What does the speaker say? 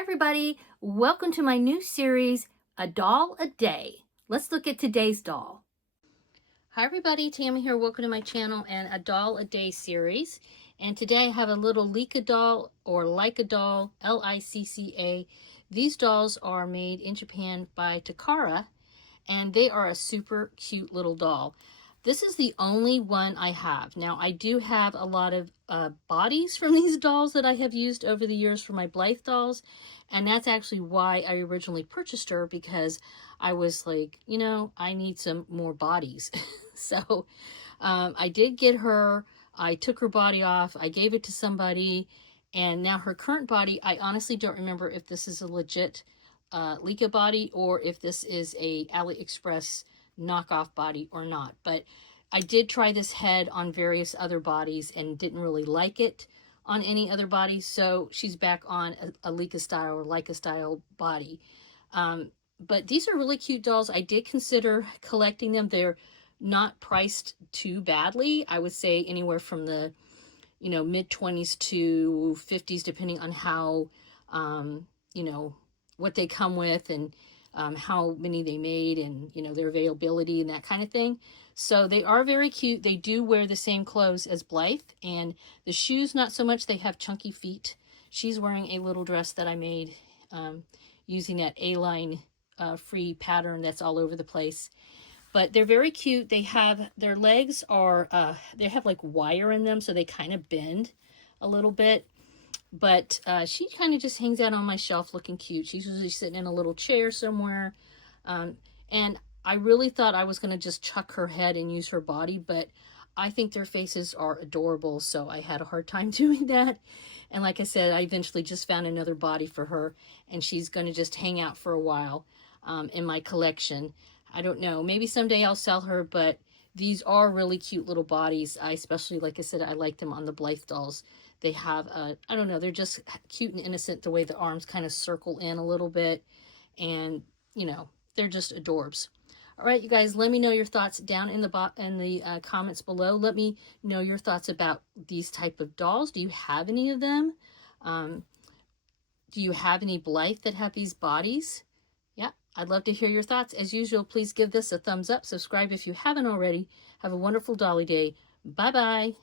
everybody, welcome to my new series, A Doll a Day. Let's look at today's doll. Hi everybody, Tammy here, welcome to my channel and A Doll a Day series. And today I have a little Licca doll, or Licca doll, L-I-C-C-A. These dolls are made in Japan by Takara, and they are a super cute little doll. This is the only one I have. Now, I do have a lot of bodies from these dolls that I have used over the years for my Blythe dolls, and that's actually why I originally purchased her, because I was like, you know, I need some more bodies. So I did get her. I took her body off. I gave it to somebody, and now her current body, I honestly don't remember if this is a legit Licca body or if this is a AliExpress knockoff body or not. But I did try this head on various other bodies and didn't really like it on any other bodies, so she's back on a Licca style or Licca style body. But these are really cute dolls. I did consider collecting them. They're not priced too badly. I would say anywhere from the mid-20s to 50s, depending on how what they come with and how many they made, and their availability and that kind of thing. So they are very cute. They do wear the same clothes as Blythe, and the shoes not so much. They have chunky feet. She's wearing a little dress that I made using that A-line free pattern that's all over the place. But they're very cute. They have, their legs are, they have like wire in them, so they kind of bend a little bit. But she kind of just hangs out on my shelf looking cute. She's usually sitting in a little chair somewhere. And I really thought I was going to just chuck her head and use her body, but I think their faces are adorable, so I had a hard time doing that. And like I said, I eventually just found another body for her, and she's going to just hang out for a while in my collection. I don't know, maybe someday I'll sell her, but these are really cute little bodies. I especially, like I said, I like them on the Blythe dolls. They have, I don't know, they're just cute and innocent, the way the arms kind of circle in a little bit. And, they're just adorbs. All right, you guys, let me know your thoughts down in the comments below. Let me know your thoughts about these type of dolls. Do you have any of them? Do you have any Blythe that have these bodies? Yeah, I'd love to hear your thoughts. As usual, please give this a thumbs up. Subscribe if you haven't already. Have a wonderful Dolly Day. Bye-bye.